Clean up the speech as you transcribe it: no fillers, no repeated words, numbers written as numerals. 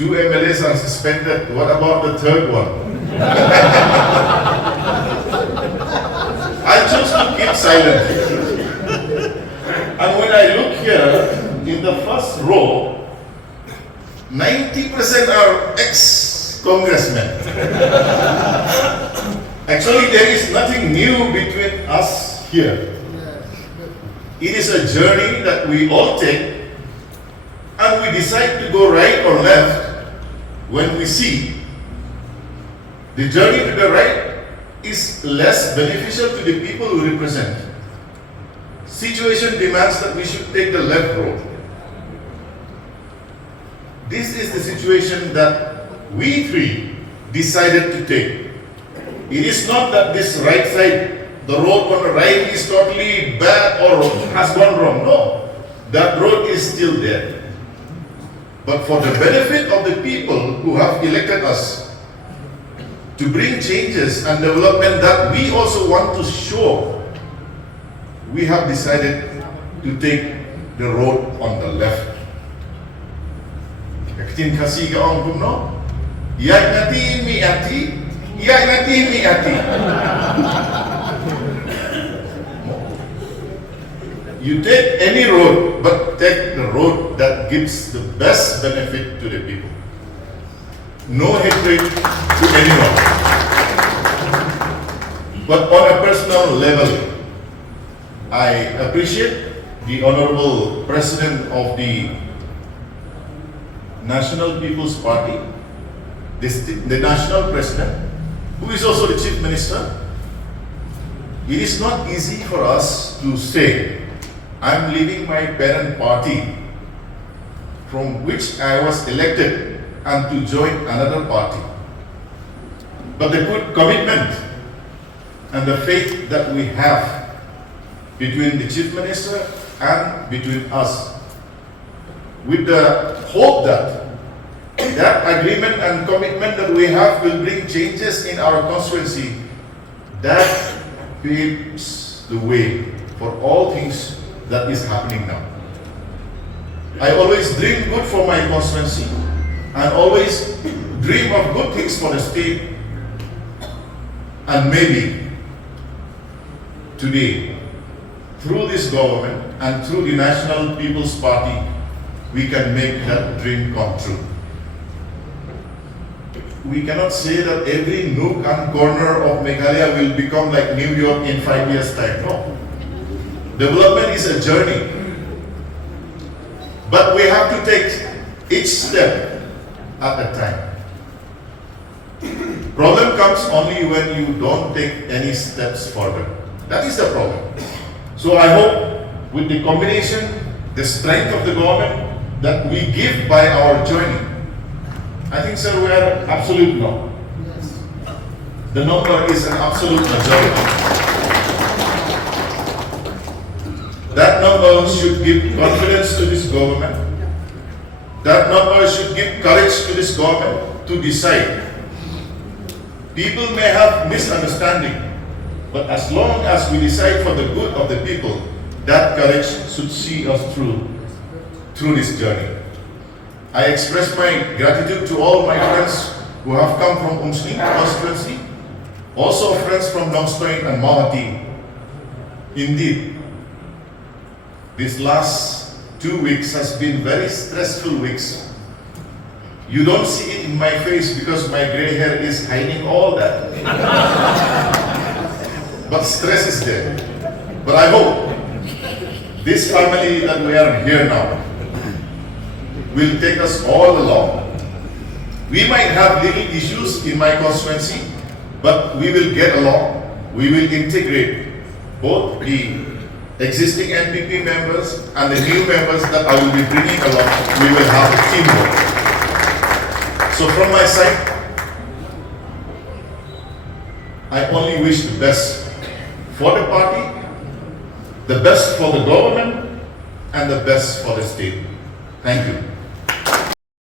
2 MLAs are suspended. What about the third one? I chose to keep silent. And when I look here, in the first row, 90% are ex-congressmen. Actually, there is nothing new between us here. It is a journey that we all take, and we decide to go right or left when we see the journey to the right is less beneficial to the people we represent. Situation demands that we should take the left road. This is the situation that we three decided to take. It is not that this right side, the road on the right is totally bad or has gone wrong. No, that road is still there. But for the benefit of the people who have elected us to bring changes and development that we also want to show, we have decided to take the road on the left. Kakitin kasih ke orang kuno, ya nanti miati, ya nanti miati. You take any road, but take the road that gives the best benefit to the people. No hatred to anyone. But on a personal level, I appreciate the Honorable President of the National People's Party, the National President, who is also the Chief Minister. It is not easy for us to say, I'm leaving my parent party from which I was elected and to join another party. But the good commitment and the faith that we have between the Chief Minister and between us, with the hope that that agreement and commitment that we have will bring changes in our constituency, that paves the way for all things that is happening now. I always dream good for my constituency and always dream of good things for the state. And maybe today, through this government and through the National People's Party, we can make that dream come true. We cannot say that every nook and corner of Meghalaya will become like New York in 5 years' time. No. Development is a journey. But we have to take each step at a time. Problem comes only when you don't take any steps further. That is the problem. So I hope with the combination, the strength of the government that we give by our journey, I think, sir, we are absolute no. The number is an absolute majority. That number should give confidence to this government. That number should give courage to this government to decide. People may have misunderstanding, but as long as we decide for the good of the people, that courage should see us through this journey. I express my gratitude to all my friends who have come from Umsning constituency, also friends from Nongstoin and Mawati. Indeed, these last 2 weeks has been very stressful weeks. You don't see it in my face because my gray hair is hiding all that. But stress is there. But I hope this family that we are here now will take us all along. We might have little issues in my constituency, but we will get along. We will integrate both the existing NPP members and the new members that I will be bringing along. We will have a teamwork. So from my side, I only wish the best for the party, the best for the government, and the best for the state. Thank you.